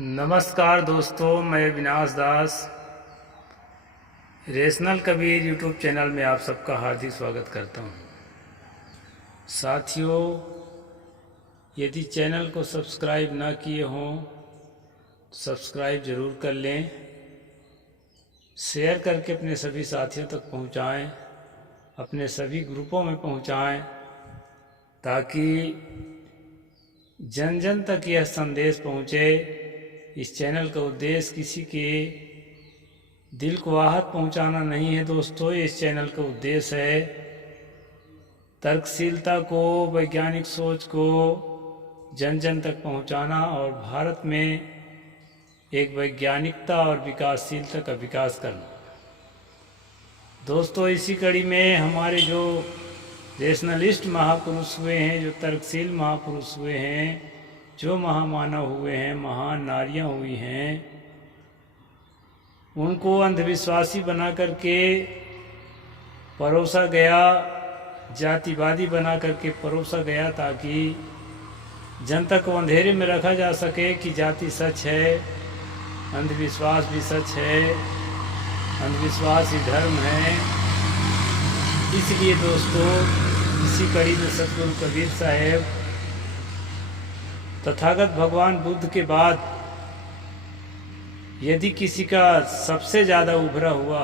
नमस्कार दोस्तों, मैं विनाश दास रेशनल कबीर यूट्यूब चैनल में आप सबका हार्दिक स्वागत करता हूं। साथियों, यदि चैनल को सब्सक्राइब ना किए हों, सब्सक्राइब ज़रूर कर लें, शेयर करके अपने सभी साथियों तक पहुंचाएं, अपने सभी ग्रुपों में पहुंचाएं, ताकि जन जन तक यह संदेश पहुंचे। इस चैनल का उद्देश्य किसी के दिल को आहत पहुंचाना नहीं है दोस्तों। इस चैनल का उद्देश्य है तर्कशीलता को, वैज्ञानिक सोच को जन जन तक पहुंचाना और भारत में एक वैज्ञानिकता और विकासशीलता का विकास करना। दोस्तों, इसी कड़ी में हमारे जो रेशनलिस्ट महापुरुष हुए हैं, जो तर्कशील महापुरुष हुए हैं, जो महामानव हुए हैं, महान नारियां हुई हैं, उनको अंधविश्वासी बना करके परोसा गया, जातिवादी बना करके परोसा गया, ताकि जनता को अंधेरे में रखा जा सके कि जाति सच है, अंधविश्वास भी सच है, अंधविश्वास ही धर्म है। इसलिए दोस्तों, इसी कड़ी में सतगुरु कबीर साहेब तथागत भगवान बुद्ध के बाद यदि किसी का सबसे ज़्यादा उभरा हुआ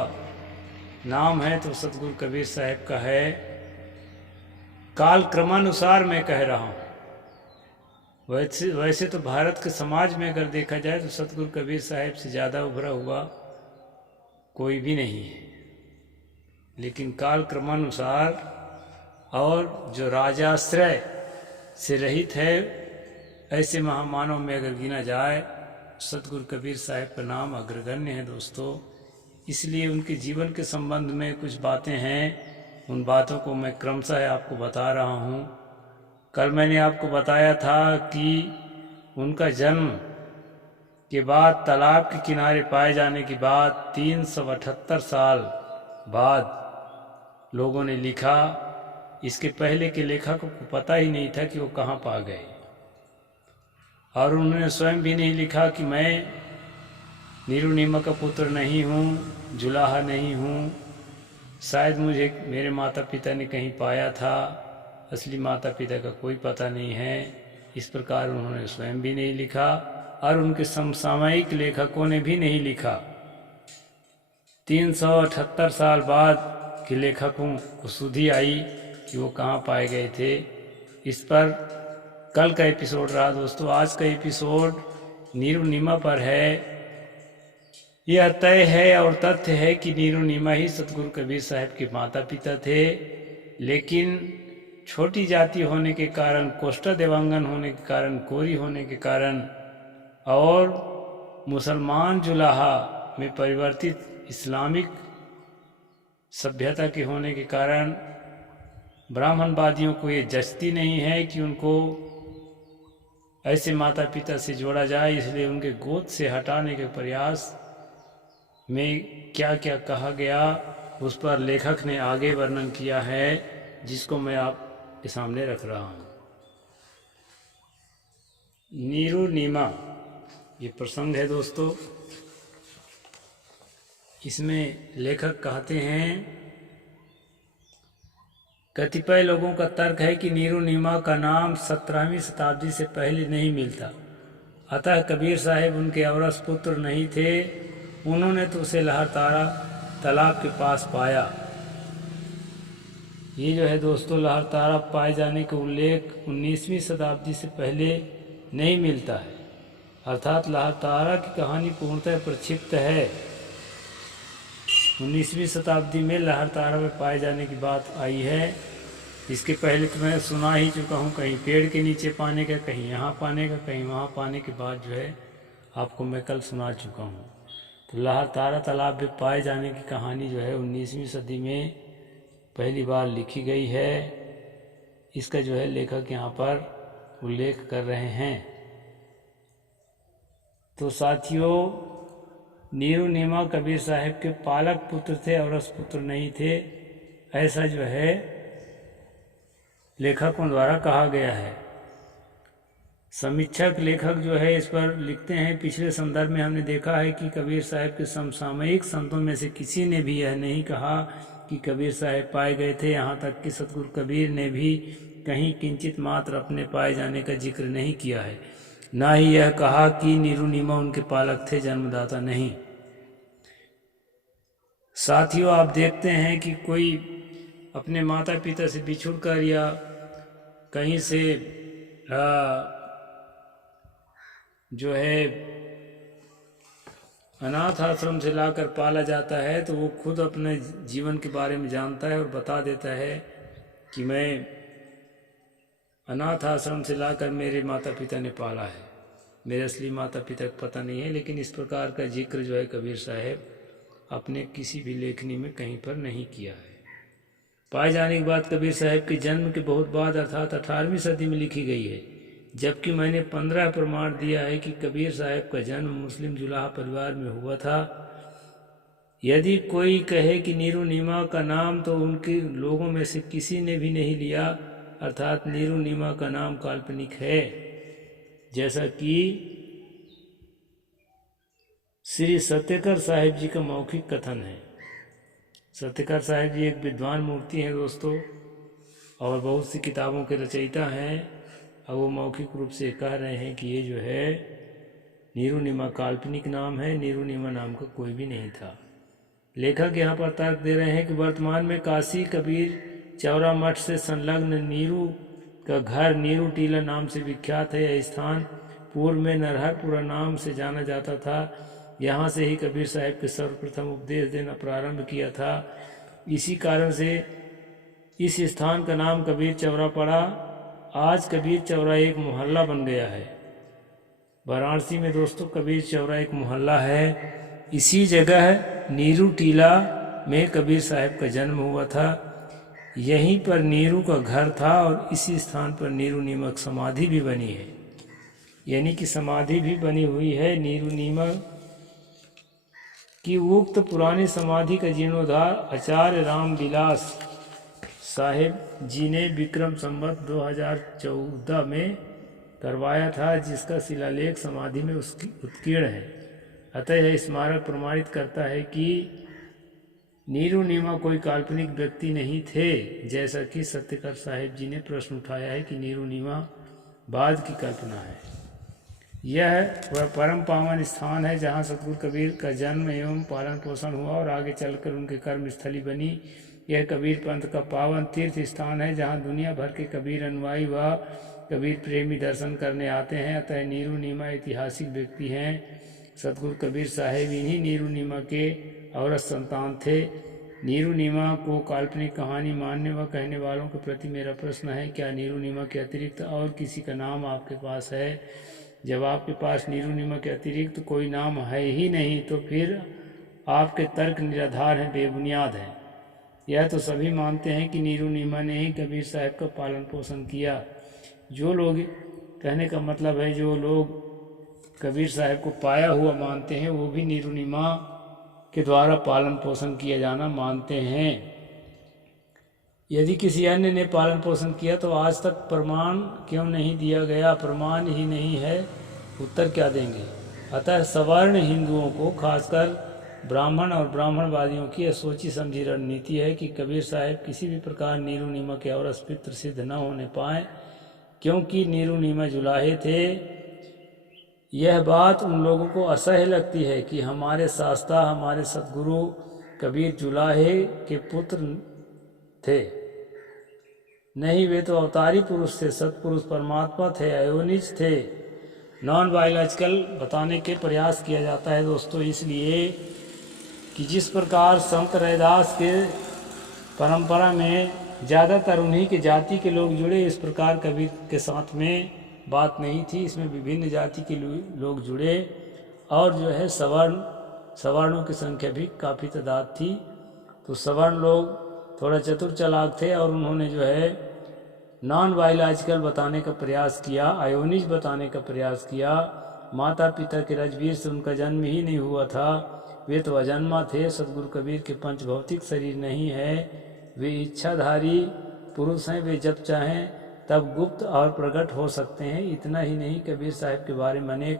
नाम है तो सतगुरु कबीर साहब का है। काल क्रमानुसार मैं कह रहा हूँ। वैसे तो भारत के समाज में अगर देखा जाए तो सतगुरु कबीर साहब से ज़्यादा उभरा हुआ कोई भी नहीं है, लेकिन काल क्रमानुसार और जो राजाश्रय से रहित है, ऐसे महामानव में अगर गिना जाए, सतगुरु कबीर साहब का नाम अग्रगण्य है दोस्तों। इसलिए उनके जीवन के संबंध में कुछ बातें हैं, उन बातों को मैं क्रमशः आपको बता रहा हूँ। कल मैंने आपको बताया था कि उनका जन्म के बाद, तालाब के किनारे पाए जाने के बाद 378 साल बाद लोगों ने लिखा। इसके पहले के लेखकों को पता ही नहीं था कि वो कहाँ पा गए, और उन्होंने स्वयं भी नहीं लिखा कि मैं नीरू का पुत्र नहीं हूँ, जुलाहा नहीं हूँ, शायद मुझे मेरे माता पिता ने कहीं पाया था, असली माता पिता का कोई पता नहीं है। इस प्रकार उन्होंने स्वयं भी नहीं लिखा और उनके समसामयिक लेखकों ने भी नहीं लिखा। 378 साल बाद के लेखकों को सुधि आई कि वो कहाँ पाए गए थे। इस पर कल का एपिसोड रहा दोस्तों। आज का एपिसोड नीरू पर है। यह तय है और तथ्य है कि नीरू ही सतगुरु कबीर साहब के माता पिता थे, लेकिन छोटी जाति होने के कारण, कोष्ठा देवांगन होने के कारण, कोरी होने के कारण और मुसलमान जुलाहा में परिवर्तित इस्लामिक सभ्यता के होने के कारण ब्राह्मणवादियों को ये जचती नहीं है कि उनको ऐसे माता पिता से जोड़ा जाए। इसलिए उनके गोद से हटाने के प्रयास में क्या क्या कहा गया, उस पर लेखक ने आगे वर्णन किया है, जिसको मैं आपके सामने रख रहा हूँ। नीरू ये प्रसंग है दोस्तों। इसमें लेखक कहते हैं, कतिपय लोगों का तर्क है कि नीरू का नाम 17वीं शताब्दी से पहले नहीं मिलता, अतः कबीर साहब उनके औरस पुत्र नहीं थे। उन्होंने तो उसे लहरतारा तालाब के पास पाया। ये जो है दोस्तों, लहरतारा पाए जाने का उल्लेख 19वीं शताब्दी से पहले नहीं मिलता है, अर्थात लहरतारा की कहानी पूर्णतः प्रक्षिप्त है। 19वीं शताब्दी में लहरतारा में पाए जाने की बात आई है। इसके पहले तो मैं सुना ही चुका हूँ, कहीं पेड़ के नीचे पाने का, कहीं यहाँ पाने का, कहीं वहाँ पाने के बाद जो है आपको मैं कल सुना चुका हूँ। तो लहरतारा तालाब में पाए जाने की कहानी जो है 19वीं सदी में पहली बार लिखी गई है। इसका जो है लेखक यहाँ पर उल्लेख कर रहे हैं। तो साथियों, नीरू कबीर साहब के पालक पुत्र थे, औरस पुत्र नहीं थे, ऐसा जो है लेखकों द्वारा कहा गया है। समीक्षक लेखक जो है इस पर लिखते हैं, पिछले संदर्भ में हमने देखा है कि कबीर साहब के समसामयिक संतों में से किसी ने भी यह नहीं कहा कि कबीर साहब पाए गए थे। यहाँ तक कि सतगुरु कबीर ने भी कहीं किंचित मात्र अपने पाए जाने का जिक्र नहीं किया है। ना ही यह कहा कि नीरू नीमा उनके पालक थे, जन्मदाता नहीं। साथियों, आप देखते हैं कि कोई अपने माता पिता से बिछुड़कर या कहीं से जो है अनाथ आश्रम से लाकर पाला जाता है, तो वो खुद अपने जीवन के बारे में जानता है और बता देता है कि मैं अनाथ आश्रम से लाकर मेरे माता पिता ने पाला है, मेरे असली माता पिता को पता नहीं है। लेकिन इस प्रकार का जिक्र जो है कबीर साहब अपने किसी भी लेखनी में कहीं पर नहीं किया है। पाए जाने के बाद कबीर साहब के जन्म के बहुत बाद अर्थात 18वीं सदी में लिखी गई है, जबकि मैंने 15 प्रमाण दिया है कि कबीर साहब का जन्म मुस्लिम जुलाहा परिवार में हुआ था। यदि कोई कहे कि नीरू नीमा का नाम तो उनके लोगों में से किसी ने भी नहीं लिया, अर्थात नीरू नीमा का नाम काल्पनिक है, जैसा कि श्री सत्यकर साहिब जी का मौखिक कथन है। सत्यकर साहिब जी एक विद्वान मूर्ति हैं दोस्तों, और बहुत सी किताबों के रचयिता हैं, और वो मौखिक रूप से कह रहे हैं कि ये जो है नीरू नीमा काल्पनिक नाम है, नीरू नीमा नाम का कोई भी नहीं था। लेखक यहाँ पर तर्क दे रहे हैं कि वर्तमान में काशी कबीर चौरा मठ से संलग्न नीरू का घर नीरू टीला नाम से विख्यात है। यह स्थान पूर्व में नरहरपुरा नाम से जाना जाता था। यहाँ से ही कबीर साहब के सर्वप्रथम उपदेश देना प्रारंभ किया था। इसी कारण से इस स्थान का नाम कबीर चौरा पड़ा। आज कबीर चौरा एक मोहल्ला बन गया है। वाराणसी में दोस्तों कबीर चौरा एक मोहल्ला है। इसी जगह नीरू टीला में कबीर साहब का जन्म हुआ था। यहीं पर नीरू का घर था और इसी स्थान पर नीरू नीमक समाधि भी बनी है, यानी कि समाधि भी बनी हुई है। नीरू नीमक की उक्त पुरानी समाधि का जीर्णोद्धार आचार्य राम विलास साहेब जी ने विक्रम संवत 2014 में करवाया था, जिसका शिलालेख समाधि में उसकी उत्कीर्ण है। अतः यह स्मारक प्रमाणित करता है कि नीरू नीमा कोई काल्पनिक व्यक्ति नहीं थे, जैसा कि सत्यकर साहिब जी ने प्रश्न उठाया है कि नीरू नीमा बाद की कल्पना है। यह वह परम पावन स्थान है जहाँ सतगुरु कबीर का जन्म एवं पालन पोषण हुआ और आगे चलकर उनके कर्म स्थली बनी। यह कबीर पंथ का पावन तीर्थ स्थान है जहाँ दुनिया भर के कबीर अनुयायी व कबीर प्रेमी दर्शन करने आते हैं। अतः नीरू नीमा ऐतिहासिक व्यक्ति हैं। सतगुरु कबीर साहेब इन्हीं नीरू नीमा के औरत संतान थे। नीरू नीमा को काल्पनिक कहानी मानने व कहने वालों के प्रति मेरा प्रश्न है, क्या नीरू नीमा के अतिरिक्त और किसी का नाम आपके पास है? जब आपके पास नीरू नीमा के अतिरिक्त कोई नाम है ही नहीं, तो फिर आपके तर्क निराधार हैं, बेबुनियाद हैं। यह तो सभी मानते हैं कि नीरू नीमा ने ही कबीर साहब का पालन पोषण किया। जो लोग, कहने का मतलब है, जो लोग कबीर साहब को पाया हुआ मानते हैं, वो भी नीरू नीमा के द्वारा पालन पोषण किया जाना मानते हैं। यदि किसी अन्य ने पालन पोषण किया तो आज तक प्रमाण क्यों नहीं दिया गया? प्रमाण ही नहीं है, उत्तर क्या देंगे? अतः सवर्ण हिंदुओं को, खासकर ब्राह्मण और ब्राह्मणवादियों की यह सोची समझी रणनीति है कि कबीर साहब किसी भी प्रकार नीरू नीमा के और अस्तित्व सिद्ध न होने पाए, क्योंकि नीरू नीमा जुलाहे थे। यह बात उन लोगों को असह्य लगती है कि हमारे शास्त्रा, हमारे सद्गुरु कबीर जुलाहे के पुत्र थे। नहीं, वे तो अवतारी पुरुष थे, सत्पुरुष परमात्मा थे, अयोनिज थे। नॉन बायोलॉजिकल बताने के प्रयास किया जाता है दोस्तों, इसलिए कि जिस प्रकार संत रैदास के परंपरा में ज़्यादातर उन्हीं के जाति के लोग जुड़े, इस प्रकार कबीर के साथ में बात नहीं थी। इसमें विभिन्न जाति के लोग जुड़े और जो है सवर्णों की संख्या भी काफ़ी तादाद थी। तो सवर्ण लोग थोड़ा चतुर चालाक थे और उन्होंने जो है नॉन बायोलॉजिकल बताने का प्रयास किया, अयोनिज बताने का प्रयास किया। माता पिता के रजवीर से उनका जन्म ही नहीं हुआ था, वे तो अजन्मा थे। सतगुरु कबीर के पंचभौतिक शरीर नहीं है, वे इच्छाधारी पुरुष हैं। वे जब चाहें तब गुप्त और प्रकट हो सकते हैं। इतना ही नहीं, कबीर साहब के बारे में अनेक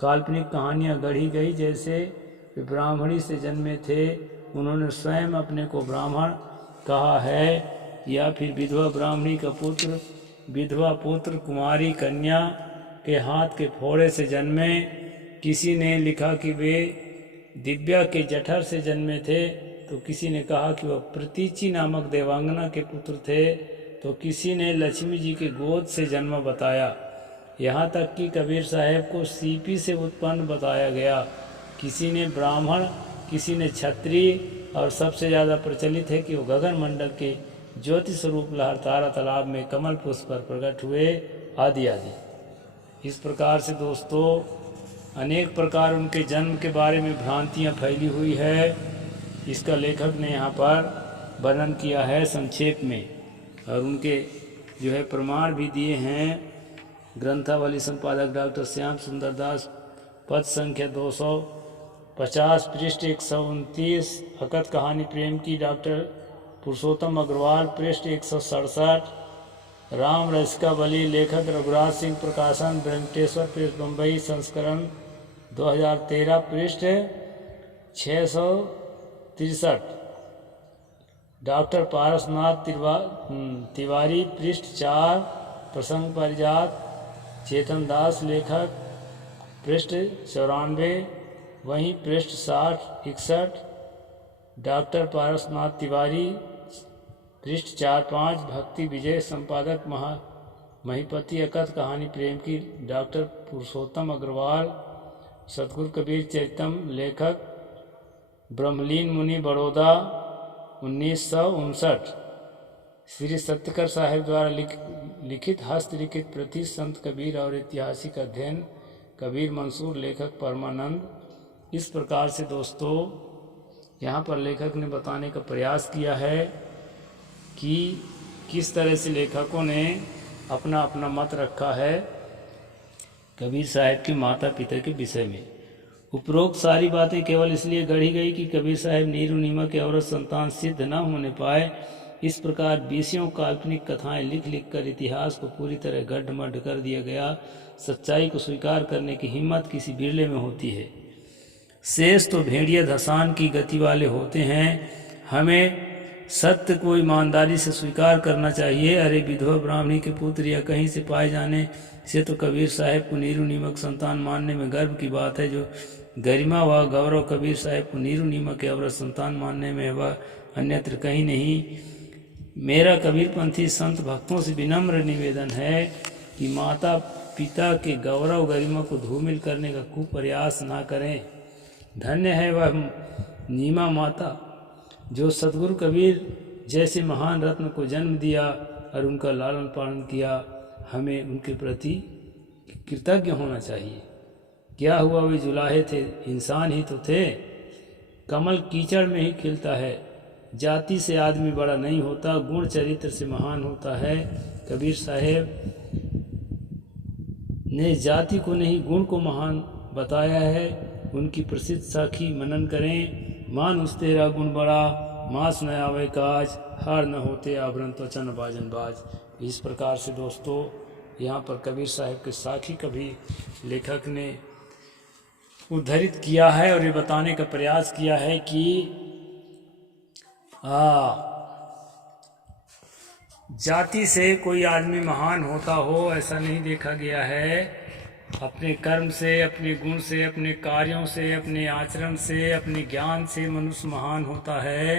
काल्पनिक कहानियाँ गढ़ी गई। जैसे वे ब्राह्मणी से जन्मे थे, उन्होंने स्वयं अपने को ब्राह्मण कहा है, या फिर विधवा ब्राह्मणी का पुत्र, विधवा पुत्र कुमारी कन्या के हाथ के फोड़े से जन्मे। किसी ने लिखा कि वे दिव्या के जठर से जन्मे थे, तो किसी ने कहा कि वह प्रतीचि नामक देवांगना के पुत्र थे, तो किसी ने लक्ष्मी जी के गोद से जन्म बताया। यहाँ तक कि कबीर साहब को सीपी से उत्पन्न बताया गया। किसी ने ब्राह्मण, किसी ने क्षत्रिय, और सबसे ज़्यादा प्रचलित है कि वो गगन मंडल के ज्योति स्वरूप लहरतारा तालाब में कमल पुष्प पर प्रकट हुए, आदि आदि। इस प्रकार से दोस्तों अनेक प्रकार उनके जन्म के बारे में भ्रांतियाँ फैली हुई है। इसका लेखक ने यहाँ पर वर्णन किया है संक्षेप में, और उनके जो है प्रमाण भी दिए हैं। ग्रंथावली संपादक डॉक्टर श्याम सुंदर दास, पद संख्या 250, पृष्ठ 129। अकथ कहानी प्रेम की डॉक्टर पुरुषोत्तम अग्रवाल, पृष्ठ 167। राम रसिका बली, लेखक रघुराज सिंह, प्रकाशन वेंकटेश्वर प्रेस, बम्बई, संस्करण 2013, पृष्ठ 663। डॉक्टर पारसनाथ तिवारी, पृष्ठ 4, प्रसंग परिजात, चेतन दास, लेखक, पृष्ठ 94। वहीं पृष्ठ 60-61। डॉक्टर पारसनाथ तिवारी, पृष्ठ 4-5। भक्ति विजय, संपादक महिपति, अकथ कहानी प्रेम की डॉक्टर पुरुषोत्तम अग्रवाल, सतगुरु कबीर चरितम, लेखक ब्रह्मलीन मुनि, बड़ौदा, 1959। श्री सत्यकर साहिब द्वारा लिखित हस्तलिखित प्रति संत कबीर और ऐतिहासिक अध्ययन, कबीर मंसूर, लेखक परमानंद। इस प्रकार से दोस्तों यहाँ पर लेखक ने बताने का प्रयास किया है कि किस तरह से लेखकों ने अपना अपना मत रखा है कबीर साहब के माता पिता के विषय में। उपरोक्त सारी बातें केवल इसलिए गढ़ी गई कि कबीर साहब नीरू नीमा के औरत संतान सिद्ध न होने पाए। इस प्रकार बीसियों काल्पनिक कथाएं लिख लिख कर इतिहास को पूरी तरह गड्ढमड्ढ कर दिया गया। सच्चाई को स्वीकार करने की हिम्मत किसी बिरले में होती है, शेष तो भेड़िया धसान की गति वाले होते हैं। हमें सत्य को ईमानदारी से स्वीकार करना चाहिए। अरे विधवा ब्राह्मणी के पुत्र या कहीं से पाए जाने से तो कबीर साहब को नीरू नीमक संतान मानने में गर्व की बात है। जो गरिमा व गौरव कबीर साहब को नीरू नीमक के अवरत संतान मानने में वह अन्यत्र कहीं नहीं। मेरा कबीरपंथी संत भक्तों से विनम्र निवेदन है कि माता पिता के गौरव गरिमा को धूमिल करने का कुप्रयास ना करें। धन्य है वह नीमा माता जो सतगुरु कबीर जैसे महान रत्न को जन्म दिया और उनका लालन पालन किया। हमें उनके प्रति कृतज्ञ होना चाहिए। क्या हुआ, वे जुलाहे थे, इंसान ही तो थे। कमल कीचड़ में ही खिलता है। जाति से आदमी बड़ा नहीं होता, गुण चरित्र से महान होता है। कबीर साहब ने जाति को नहीं गुण को महान बताया है। उनकी प्रसिद्ध साखी मनन करें। मानुष तेरा गुण बड़ा, मास न आवे काज, हार न होते आवरण त्वचा न बाजन बाज। इस प्रकार से दोस्तों यहाँ पर कबीर साहब के साखी का भी लेखक ने उद्धृत किया है और ये बताने का प्रयास किया है कि जाति से कोई आदमी महान होता हो ऐसा नहीं देखा गया है। अपने कर्म से, अपने गुण से, अपने कार्यों से, अपने आचरण से, अपने ज्ञान से मनुष्य महान होता है।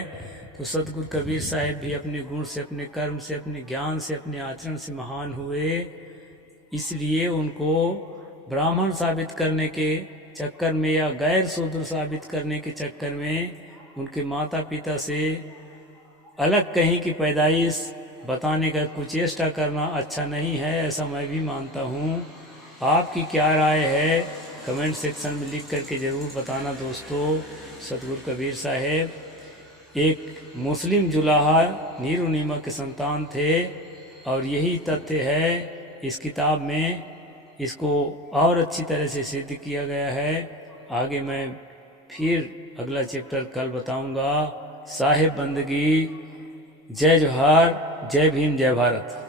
तो सतगुरु कबीर साहब भी अपने गुण से, अपने कर्म से, अपने ज्ञान से, अपने आचरण से महान हुए। इसलिए उनको ब्राह्मण साबित करने के चक्कर में या गैर शूद्र साबित करने के चक्कर में उनके माता पिता से अलग कहीं की पैदाइश बताने का कुचेष्टा करना अच्छा नहीं है, ऐसा मैं भी मानता हूँ। आपकी क्या राय है कमेंट सेक्शन में लिख करके ज़रूर बताना दोस्तों। सतगुरु कबीर साहब एक मुस्लिम जुलाहा नीरू नीमा के संतान थे और यही तथ्य है इस किताब में। इसको और अच्छी तरह से सिद्ध किया गया है। आगे मैं फिर अगला चैप्टर कल बताऊंगा। साहिब बंदगी। जय जोहार, जय भीम, जय भारत।